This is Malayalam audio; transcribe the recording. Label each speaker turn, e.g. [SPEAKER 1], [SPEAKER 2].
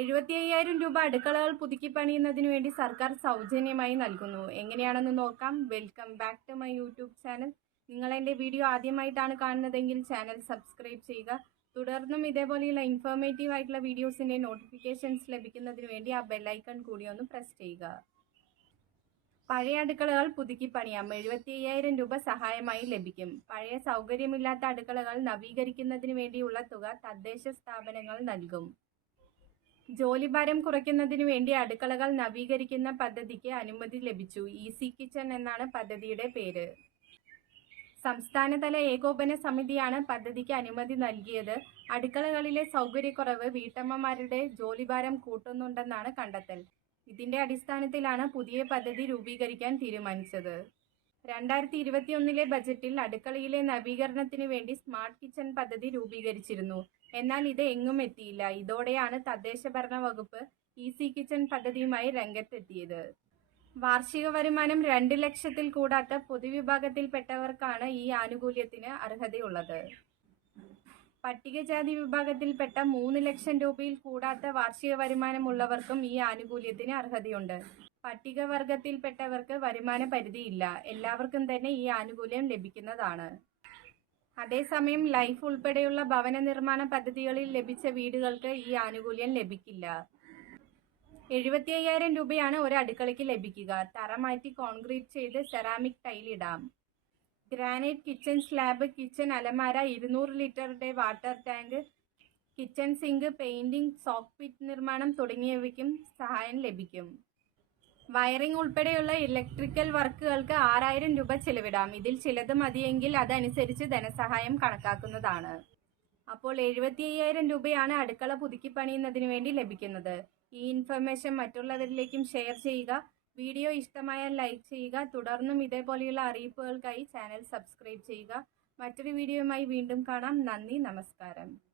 [SPEAKER 1] എഴുപത്തി അയ്യായിരം രൂപ അടുക്കളകൾ പുതുക്കി പണിയുന്നതിന് വേണ്ടി സർക്കാർ സൗജന്യമായി നൽകുന്നു. എങ്ങനെയാണെന്ന് നോക്കാം. Welcome back to my YouTube channel നിങ്ങൾ എന്റെ വീഡിയോ ആദ്യമായിട്ടാണ് കാണുന്നതെങ്കിൽ ചാനൽ സബ്സ്ക്രൈബ് ചെയ്യുക. തുടർന്നും ഇതേപോലെയുള്ള ഇൻഫോർമേറ്റീവ് ആയിട്ടുള്ള വീഡിയോസിന്റെ നോട്ടിഫിക്കേഷൻസ് ലഭിക്കുന്നതിന് വേണ്ടി ആ ബെല്ലൈക്കൺ കൂടി ഒന്ന് പ്രസ് ചെയ്യുക. പഴയ അടുക്കളകൾ പുതുക്കി പണിയാം. എഴുപത്തി അയ്യായിരം രൂപ സഹായമായി ലഭിക്കും. പഴയ സൗകര്യമില്ലാത്ത അടുക്കളകൾ നവീകരിക്കുന്നതിന് വേണ്ടിയുള്ള തുക തദ്ദേശ സ്ഥാപനങ്ങൾ നൽകും. ജോലിഭാരം കുറയ്ക്കുന്നതിന് വേണ്ടി അടുക്കളകൾ നവീകരിക്കുന്ന പദ്ധതിക്ക് അനുമതി ലഭിച്ചു. ഈസി കിച്ചൺ എന്നാണ് പദ്ധതിയുടെ പേര്. സംസ്ഥാനതല ഏകോപന സമിതിയാണ് പദ്ധതിക്ക് അനുമതി നൽകിയത്. അടുക്കളകളിലെ സൗകര്യക്കുറവ് വീട്ടമ്മമാരുടെ ജോലിഭാരം കൂട്ടുന്നുണ്ടെന്നാണ് കണ്ടെത്തൽ. ഇതിന്റെ അടിസ്ഥാനത്തിലാണ് പുതിയ പദ്ധതി രൂപീകരിക്കാൻ തീരുമാനിച്ചത്. രണ്ടായിരത്തി ഇരുപത്തിയൊന്നിലെ ബജറ്റിൽ അടുക്കളയിലെ നവീകരണത്തിന് വേണ്ടി സ്മാർട്ട് കിച്ചൺ പദ്ധതി രൂപീകരിച്ചിരുന്നു. എന്നാൽ ഇത് എങ്ങും എത്തിയില്ല. ഇതോടെയാണ് തദ്ദേശ ഭരണ വകുപ്പ് ഈസി കിച്ചൺ പദ്ധതിയുമായി രംഗത്തെത്തിയത്. വാർഷിക വരുമാനം രണ്ട് ലക്ഷത്തിൽ കൂടാത്ത പൊതുവിഭാഗത്തിൽപ്പെട്ടവർക്കാണ് ഈ ആനുകൂല്യത്തിന് അർഹതയുള്ളത്. പട്ടികജാതി വിഭാഗത്തിൽപ്പെട്ട മൂന്ന് ലക്ഷം രൂപയിൽ കൂടാത്ത വാർഷിക വരുമാനമുള്ളവർക്കും ഈ ആനുകൂല്യത്തിന് അർഹതയുണ്ട്. പട്ടികവർഗത്തിൽപ്പെട്ടവർക്ക് വരുമാന പരിധിയില്ല. എല്ലാവർക്കും തന്നെ ഈ ആനുകൂല്യം ലഭിക്കുന്നതാണ്. അതേസമയം ലൈഫ് ഉൾപ്പെടെയുള്ള ഭവന നിർമ്മാണ പദ്ധതികളിൽ ലഭിച്ച വീടുകൾക്ക് ഈ ആനുകൂല്യം ലഭിക്കില്ല. എഴുപത്തി അയ്യായിരം രൂപയാണ് ഒരു അടുക്കളയ്ക്ക് ലഭിക്കുക. തറ മാറ്റി കോൺക്രീറ്റ് ചെയ്ത് സെറാമിക് ടൈലിടാം ഗ്രാനൈറ്റ് കിച്ചൺ സ്ലാബ് കിച്ചൺ അലമാര ഇരുന്നൂറ് ലിറ്ററിന്റെ water tank kitchen sink painting soak pit നിർമ്മാണം തുടങ്ങിയവയ്ക്കും സഹായം ലഭിക്കും. വയറിംഗ് ഉൾപ്പെടെയുള്ള ഇലക്ട്രിക്കൽ വർക്കുകൾക്ക് ആറായിരം രൂപ ചെലവിടാം. ഇതിൽ ചിലത് മതിയെങ്കിൽ അതനുസരിച്ച് ധനസഹായം കണക്കാക്കുന്നതാണ്. അപ്പോൾ എഴുപത്തി അയ്യായിരം രൂപയാണ് അടുക്കള പുതുക്കി പണിയുന്നതിന് വേണ്ടി ലഭിക്കുന്നത്. ഈ ഇൻഫർമേഷൻ മറ്റുള്ളവരിലേക്കും ഷെയർ ചെയ്യുക. വീഡിയോ ഇഷ്ടമായാൽ ലൈക്ക് ചെയ്യുക. തുടർന്നും ഇതേപോലെയുള്ള അറിയിപ്പുകൾക്കായി ചാനൽ സബ്സ്ക്രൈബ് ചെയ്യുക. മറ്റൊരു വീഡിയോയുമായി വീണ്ടും കാണാം. നന്ദി നമസ്കാരം.